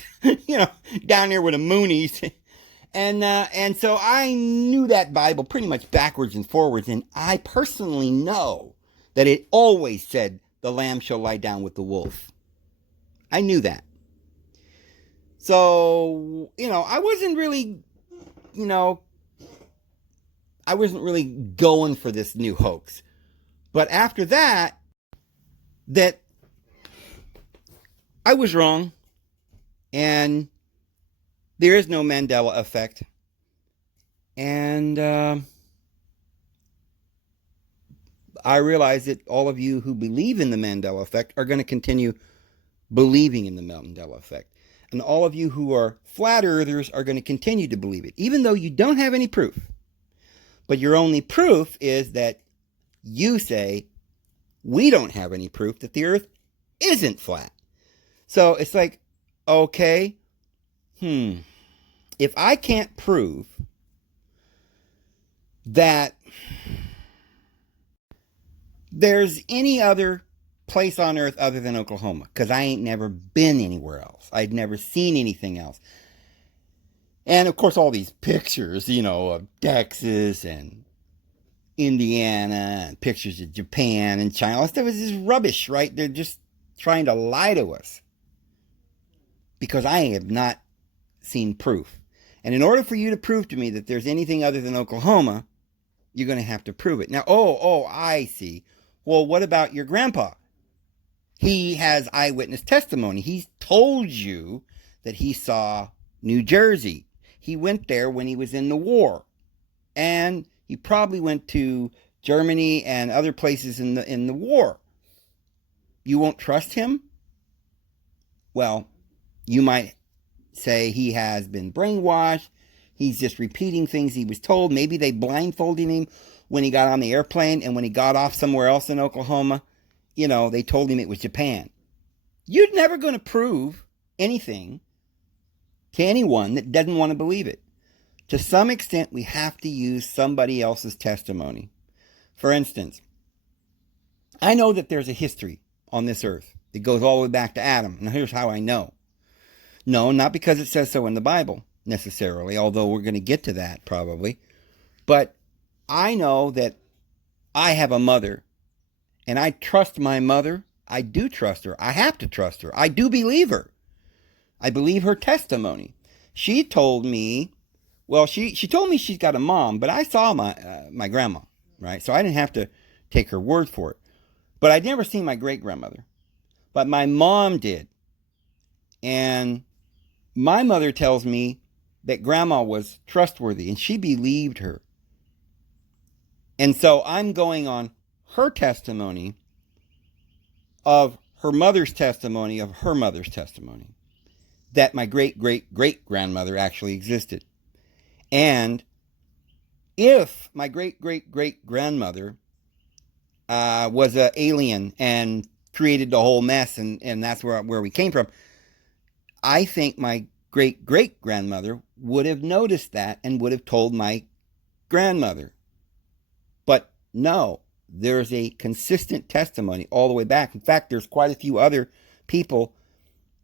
down there with the Moonies. And so I knew that Bible pretty much backwards and forwards. And I personally know that it always said, the lamb shall lie down with the wolf. I knew that. So, I wasn't really, going for this new hoax. But after that I was wrong. And there is no Mandela Effect. And I realize that all of you who believe in the Mandela Effect are going to continue believing in the Mandela Effect. And all of you who are flat earthers are going to continue to believe it, even though you don't have any proof. But your only proof is that you say, we don't have any proof that the earth isn't flat. So it's like, okay, if I can't prove that there's any other place on earth other than Oklahoma, because I ain't never been anywhere else. I'd never seen anything else. And of course, all these pictures, of Texas and Indiana and pictures of Japan and China, all that stuff is just rubbish, right? They're just trying to lie to us because I have not seen proof. And in order for you to prove to me that there's anything other than Oklahoma, you're going to have to prove it. Now, I see. Well, what about your grandpa? He has eyewitness testimony. He's told you that he saw New Jersey. He went there when he was in the war. And he probably went to Germany and other places in the war. You won't trust him? Well, you might say he has been brainwashed. He's just repeating things he was told. Maybe they blindfolded him when he got on the airplane, and when he got off somewhere else in Oklahoma, they told him it was Japan. You're never going to prove anything to anyone that doesn't want to believe it. To some extent, we have to use somebody else's testimony. For instance, I know that there's a history on this earth that goes all the way back to Adam. Now, here's how I know. No, not because it says so in the Bible, necessarily, although we're going to get to that probably. But I know that I have a mother, and I trust my mother. I do trust her. I have to trust her. I do believe her. I believe her testimony. She told me, she told me she's got a mom, but I saw my grandma, right? So I didn't have to take her word for it. But I'd never seen my great-grandmother. But my mom did. And my mother tells me that grandma was trustworthy, and she believed her. And so I'm going on her testimony of her mother's testimony of her mother's testimony that my great-great-great-grandmother actually existed. And if my great-great-great-grandmother was an alien and created the whole mess, and that's where we came from, I think my great-great-grandmother would have noticed that and would have told my grandmother. But no, there's a consistent testimony all the way back. In fact, there's quite a few other people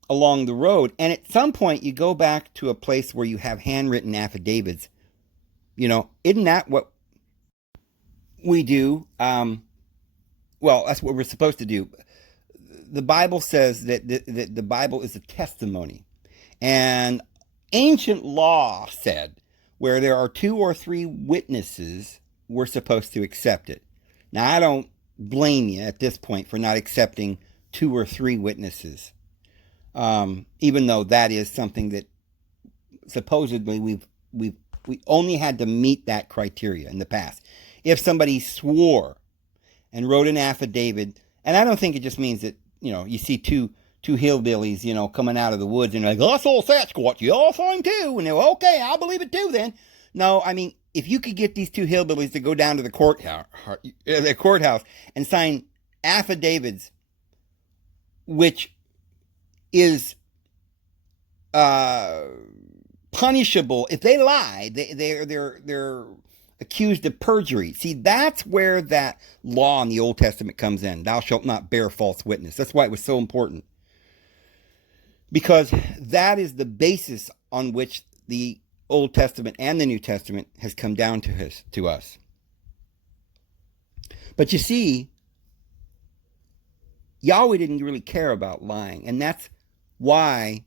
along the road. And at some point, you go back to a place where you have handwritten affidavits. Isn't that what we do? Well, that's what we're supposed to do. The Bible says that the Bible is a testimony. And ancient law said where there are 2 or 3 witnesses, we're supposed to accept it. Now, I don't blame you at this point for not accepting 2 or 3 witnesses, even though that is something that supposedly we only had to meet that criteria in the past. If somebody swore and wrote an affidavit, and I don't think it just means that, you see two hillbillies, coming out of the woods and like, I saw Sasquatch, you all saw him too, and they're okay, I'll believe it too then. No, I mean, if you could get these two hillbillies to go down to the courthouse and sign affidavits, which is punishable if they lie, they're accused of perjury. See, that's where that law in the Old Testament comes in. Thou shalt not bear false witness. That's why it was so important, because that is the basis on which the Old Testament and the New Testament has come down to us. But you see, Yahweh didn't really care about lying, and that's why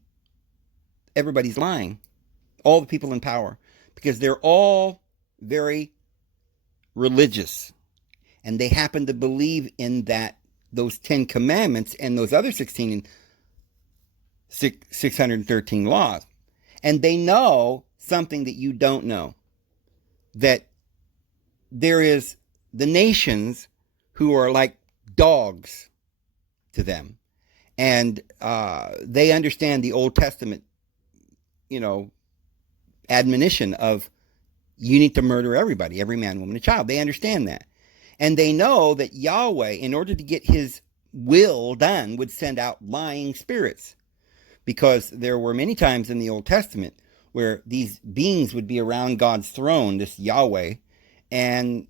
everybody's lying, all the people in power, because they're all very religious, and they happen to believe in those 10 commandments and those other 613 laws, and they know something that you don't know, that there is the nations who are like dogs to them, and they understand the Old Testament, admonition of you need to murder everybody, every man, woman, and child. They understand that. And they know that Yahweh, in order to get his will done, would send out lying spirits. Because there were many times in the Old Testament where these beings would be around God's throne, this Yahweh, and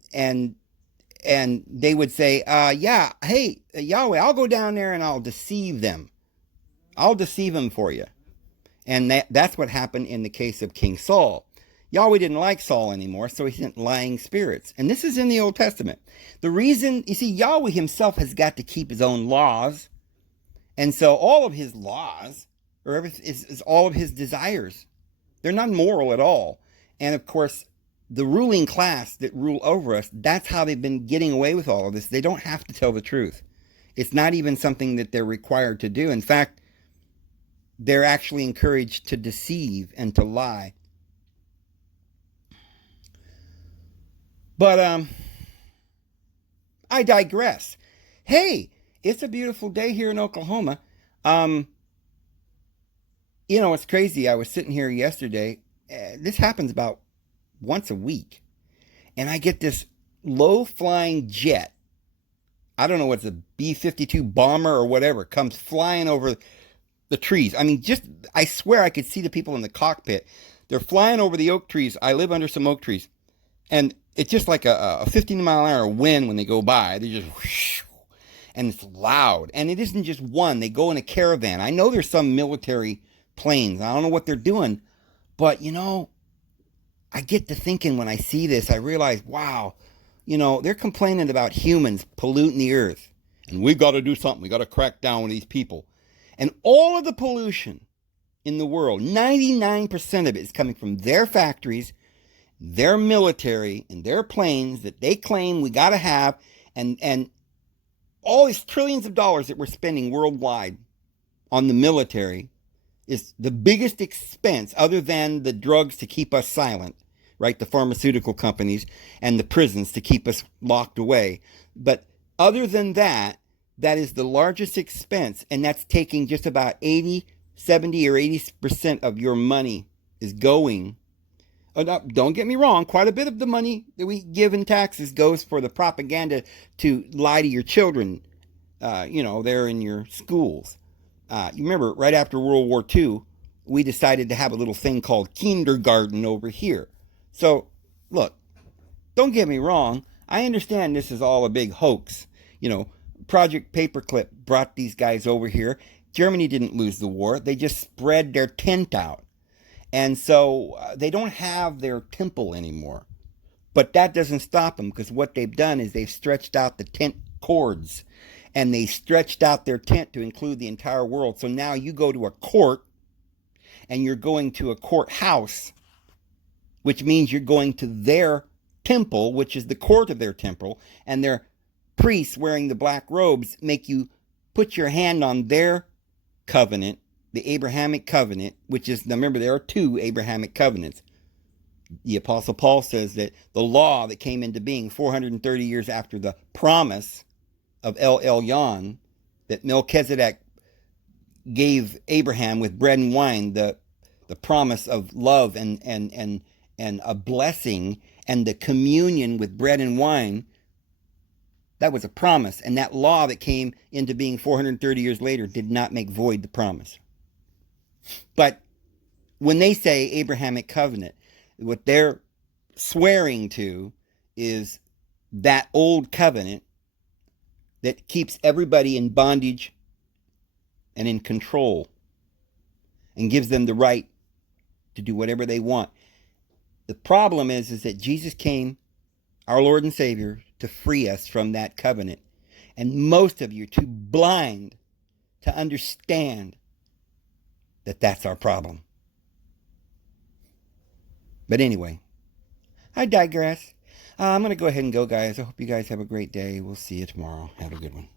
they would say, hey, Yahweh, I'll go down there and I'll deceive them. I'll deceive them for you. And that's what happened in the case of King Saul. Yahweh didn't like Saul anymore, so he sent lying spirits. And this is in the Old Testament. The reason, you see, Yahweh himself has got to keep his own laws. And so all of his laws is all of his desires. They're not moral at all. And of course, the ruling class that rule over us, that's how they've been getting away with all of this. They don't have to tell the truth. It's not even something that they're required to do. In fact, they're actually encouraged to deceive and to lie. But I digress. Hey, it's a beautiful day here in Oklahoma. It's crazy. I was sitting here yesterday. This happens about once a week. And I get this low-flying jet. I don't know what's a B-52 bomber or whatever. Comes flying over the trees. I mean, I swear I could see the people in the cockpit. They're flying over the oak trees. I live under some oak trees. And it's just like a 15-mile-an-hour wind when they go by. They just whoosh, and it's loud. And it isn't just one. They go in a caravan. I know there's some military planes. I don't know what they're doing. But, I get to thinking when I see this, I realize, wow, they're complaining about humans polluting the earth. And we got to do something. We got to crack down on these people. And all of the pollution in the world, 99% of it is coming from their factories, their military, and their planes that they claim we got to have, and all these trillions of dollars that we're spending worldwide on the military is the biggest expense, other than the drugs to keep us silent, right? The pharmaceutical companies and the prisons to keep us locked away. But other than that, that is the largest expense, and that's taking just about 80, 70, or 80% of your money is going. Don't get me wrong, quite a bit of the money that we give in taxes goes for the propaganda to lie to your children, there in your schools. You remember, right after World War II, we decided to have a little thing called kindergarten over here. So, look, don't get me wrong, I understand this is all a big hoax. Project Paperclip brought these guys over here. Germany didn't lose the war. They just spread their tent out. And so they don't have their temple anymore. But that doesn't stop them, because what they've done is they've stretched out the tent cords. And they stretched out their tent to include the entire world. So now you go to a court, and you're going to a courthouse, which means you're going to their temple, which is the court of their temple, and their priests wearing the black robes make you put your hand on their covenant the Abrahamic covenant, which is, now remember, there are two Abrahamic covenants. The Apostle Paul says that the law that came into being 430 years after the promise of El Elyon, that Melchizedek gave Abraham with bread and wine, the promise of love and a blessing, and the communion with bread and wine, that was a promise. And that law that came into being 430 years later did not make void the promise. But when they say Abrahamic covenant, what they're swearing to is that old covenant that keeps everybody in bondage and in control and gives them the right to do whatever they want. The problem is that Jesus came, our Lord and Savior, to free us from that covenant. And most of you are too blind to understand that that's our problem. But anyway, I digress. I'm going to go ahead and go, guys. I hope you guys have a great day. We'll see you tomorrow. Have a good one.